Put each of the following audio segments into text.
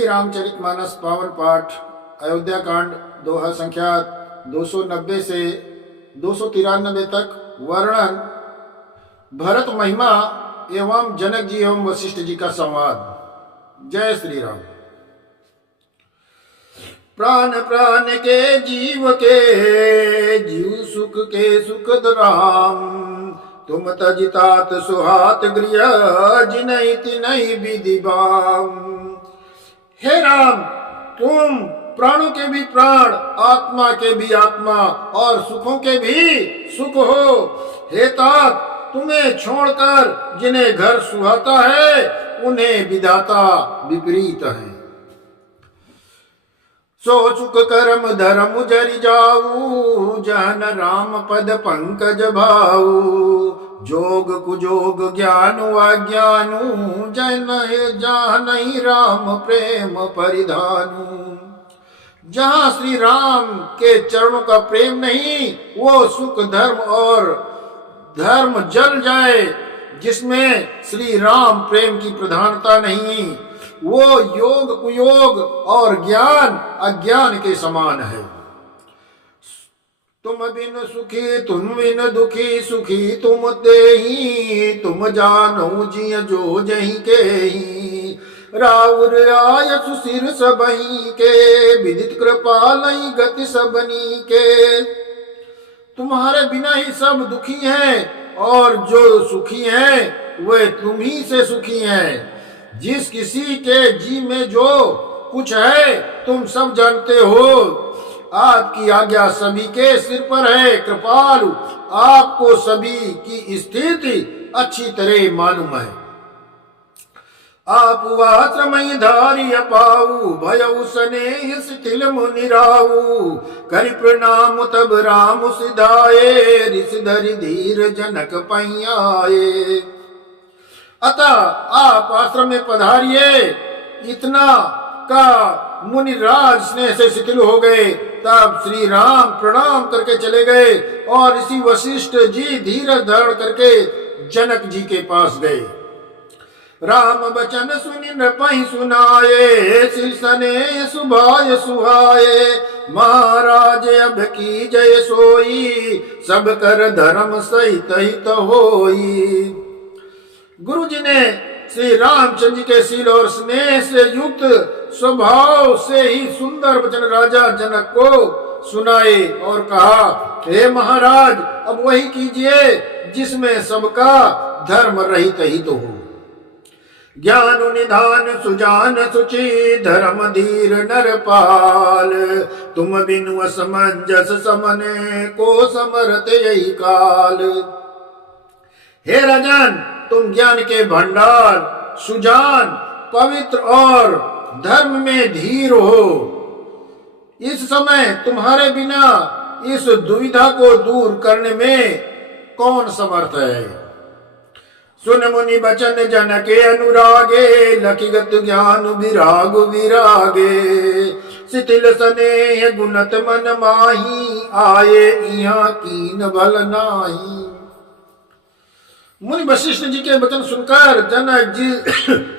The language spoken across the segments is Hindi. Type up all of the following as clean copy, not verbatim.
रामचरितमानस पावन पाठ अयोध्या कांड दोहा संख्या 290 से 293 तक वर्णन भरत महिमा एवं जनक जी एवं वशिष्ठ जी का संवाद। जय श्री राम। प्राण प्राण के जीव सुख के सुखद राम, तुम तजितात सुहात गृह जिनहि तिनहि विधि बाम। हे राम, तुम प्राणों के भी प्राण, आत्मा के भी आत्मा और सुखों के भी सुख हो। हे तात, तुम्हें छोड़कर जिन्हें घर सुहाता है उन्हें विधाता विपरीत है। सो चुक कर्म धर्म जरि जाऊ, जहन राम पद पंकज भाऊ। जोग कुजोग ज्ञान अज्ञानु, जन जान राम प्रेम परिधानु। जहाँ श्री राम के चरणों का प्रेम नहीं, वो सुख धर्म और धर्म जल जाए। जिसमें श्री राम प्रेम की प्रधानता नहीं, वो योग कुयोग और ज्ञान अज्ञान के समान है। तुम बिन सुखी तुम बिन दुखी, सुखी तुम तेहि। तुम जानो जिय जो जही के ही। राउर आय सुशिर सबही के, विदित कृपालई गति सबनी के। तुम्हारे बिना ही सब दुखी हैं और जो सुखी हैं वे तुम ही से सुखी हैं। जिस किसी के जी में जो कुछ है तुम सब जानते हो। आपकी आज्ञा सभी के सिर पर है। कृपालु, आपको सभी की स्थिति अच्छी तरह मालूम है। आप वाश्रमय धारी पाऊ, भयउ स्नेह शिथिल मुनि राऊ। करि प्रणाम तब राम सिधाए, ऋषि धरि धीर जनक पैयाए। अतः आप आश्रम में पधारिए। इतना का मुनि राज स्नेह से शिथिल हो गए। तब श्री राम प्रणाम करके चले गए और इसी वशिष्ठ जी धीरज धारण करके जनक जी के पास गए। राम बचन सुनि नृपहि सुनाए, सिरसने सुभाय सुहाए। महाराज अब की जय सोई, सब कर धर्म सहित हित होई। गुरु जी ने श्री रामचंद्र जी के शील और स्नेह से युक्त स्वभाव से ही सुंदर वचन राजा जनक को सुनाए और कहा, हे महाराज, अब वही कीजिए जिसमें सबका धर्म रहित हित हो। ज्ञान निधान सुजान सुचि, धर्म धीर नरपाल। तुम बिनु असमंजस समने, को समरत यही काल। हे राजन, तुम ज्ञान के भंडार, सुजान, पवित्र और धर्म में धीर हो। इस समय तुम्हारे बिना इस दुविधा को दूर करने में कौन समर्थ है। सुन मुनि बचन जन के अनुरागे, लखिगत ज्ञान विराग विरागे। शिथिल स्नेह गुणत मन माही, आए यहाँ कीन भल नाही। मुनि वशिष्ठ जी के वचन सुनकर जनक जी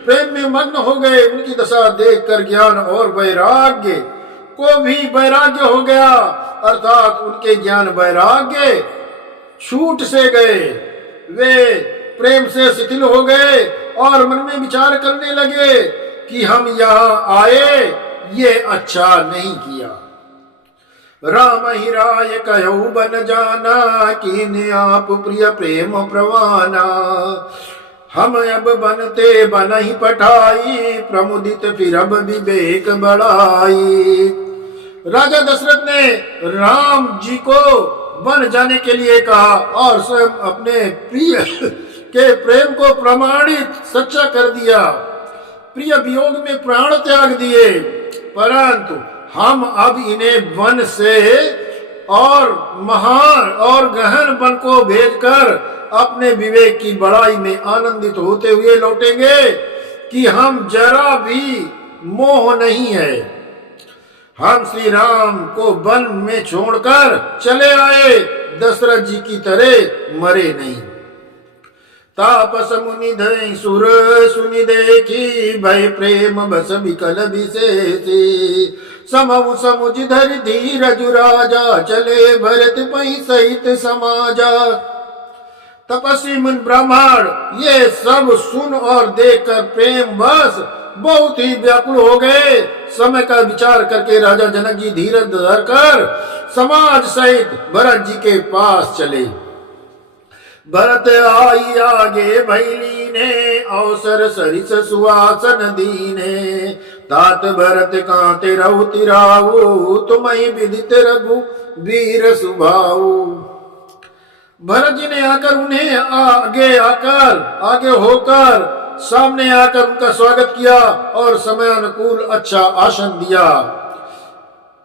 प्रेम में मग्न हो गए। उनकी दशा देखकर ज्ञान और वैराग्य को भी वैराग्य हो गया, अर्थात उनके ज्ञान वैराग्य छूट से गए। वे प्रेम से शिथिल हो गए और मन में विचार करने लगे कि हम यहाँ आए ये अच्छा नहीं किया। राम ही राय कहु बन जाना, कीन आप प्रिय प्रेम प्रवाना। हम अब बनते बन ही पठाई, प्रमुदित फिर अब विवेक बढ़ाई। राजा दशरथ ने राम जी को बन जाने के लिए कहा और स्वयं अपने प्रिय के प्रेम को प्रमाणित सच्चा कर दिया। प्रिय वियोग में प्राण त्याग दिए, परंतु हम अब इन्हें वन से और महान और गहन वन को भेजकर अपने विवेक की बड़ाई में आनंदित होते हुए लौटेंगे कि हम जरा भी मोह नहीं है। हम श्री राम को वन में छोड़कर चले आए, दशरथ जी की तरह मरे नहीं। तापस मुनि धय सुर सुनि देखी भय प्रेम बस विकल विशेषी समु समुझ धर धीरज राजा चले भरत पै सहित समाजा। तपस्वी मुनि ब्राह्मण ये सब सुन और देखकर प्रेम बस बहुत ही व्याकुल हो गए। समय का विचार करके राजा जनक जी धीरज धरकर समाज सहित भरत जी के पास चले। भरत आई आगे भैली ने अवसर सरिस सुवासन दीने तात भरत कांते रहु तिराऊ तुम्हें विदित रघु वीर सुभाऊ। भरत जी ने आकर उन्हें आगे होकर सामने आकर उनका स्वागत किया और समय अनुकूल अच्छा आसन दिया।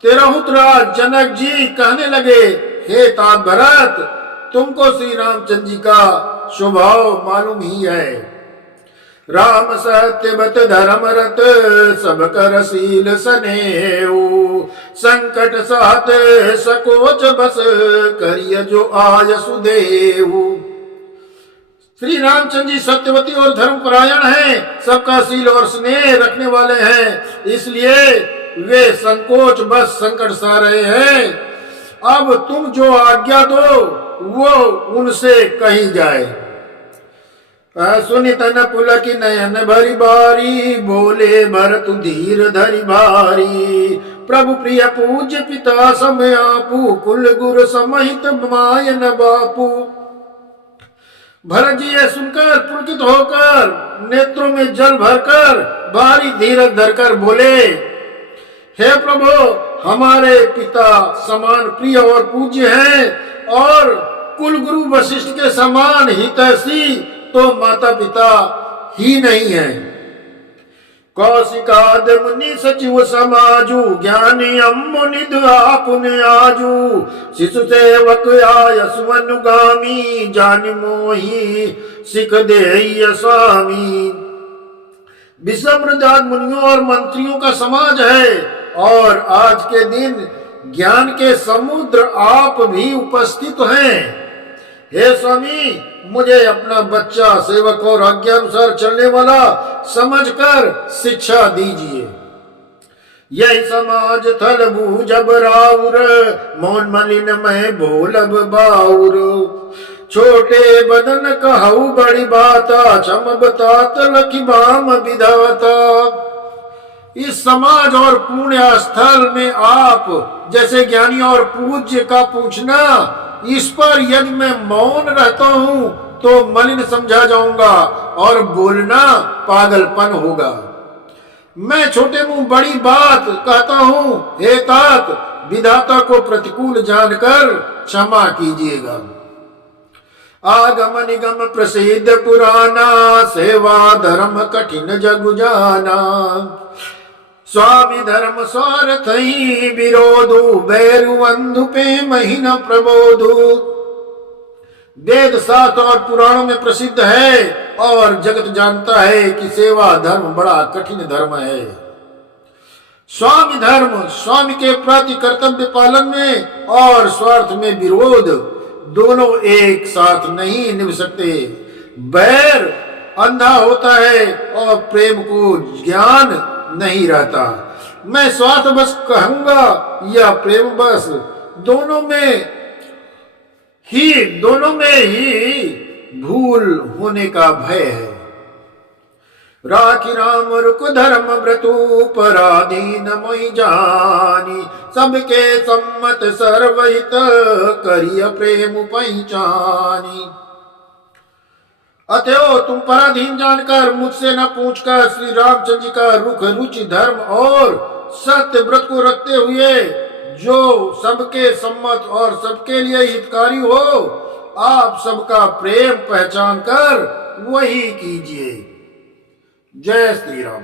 तिरहुतराज जनक जी कहने लगे, हे तात भरत, तुमको श्री रामचंद्र जी का स्वभाव मालूम ही है। राम सत्यवत धर्म रत सब कर शील सनेऊ संकट साथ सकोच बस करिय जो आय सुदेऊ। श्री रामचंद्र जी सत्यवती और धर्मपरायण हैं, सबका शील और स्नेह रखने वाले हैं, इसलिए वे संकोच बस संकट सह रहे हैं। अब तुम जो आज्ञा दो वो उनसे कही जाए। सुनि तन पुलक नयन भरी बारी बोले भरत धीर धरि भारी प्रभु प्रिय पूज्य पिता समय आपू कुल गुरु समहित मायन बापू। भरत जी ये सुनकर पुलकित होकर नेत्रों में जल भरकर भारी धीरज धरकर बोले, हे प्रभु, हमारे पिता समान प्रिय और पूज्य हैं और कुल गुरु वशिष्ठ के समान हितैषी तो माता पिता ही नहीं है। कौशिकाद मुनि सचिव समाजू ज्ञानी अम्मुनिद आपुन आजू शिशु सेवक आय सुअनुगामी जान मोही सिख दे स्वामी। विश्वम्रदाद मुनियों और मंत्रियों का समाज है और आज के दिन ज्ञान के समुद्र आप भी उपस्थित हैं। हे स्वामी, मुझे अपना बच्चा सेवक और आज्ञा अनुसार चलने वाला समझकर शिक्षा दीजिए। यही समाज थल बूझब राउर मौन मलिन में बोलब बाउर छोटे बदन कहू बड़ी बाता क्षम बतात लखी बाम विधाता। इस समाज और पुण्य स्थल में आप जैसे ज्ञानी और पूज्य का पूछना, इस पर यदि मैं मौन रहता हूँ तो मलिन समझा जाऊंगा और बोलना पागलपन होगा। मैं छोटे मुंह बड़ी बात कहता हूँ, हे तात, विधाता को प्रतिकूल जानकर क्षमा कीजिएगा। आगम निगम प्रसिद्ध पुराना सेवा धर्म कठिन जग जाना स्वामी धर्म स्वार्थ ही विरोधु बैरु अंधु पे महीना प्रबोधु। वेद शास्त्र और पुराणों में प्रसिद्ध है और जगत जानता है कि सेवा धर्म बड़ा कठिन धर्म है। स्वामी धर्म स्वामी के प्रति कर्तव्य पालन में और स्वार्थ में विरोध दोनों एक साथ नहीं निभ सकते। बैर अंधा होता है और प्रेम को ज्ञान नहीं रहता। मैं स्वार्थ बस कहूंगा या प्रेम बस, दोनों में ही भूल होने का भय है। राखी राम रुक धर्म व्रतु पराधीन मोहि जानी सबके सम्मत सर्वहित करिय प्रेम पहचानी। अतएव तुम पराधीन जानकर मुझसे न पूछकर श्री रामचंद्र जी का रुख रुचि धर्म और सत्य व्रत को रखते हुए जो सबके सम्मत और सबके लिए हितकारी हो, आप सबका प्रेम पहचान कर वही कीजिए। जय श्री राम।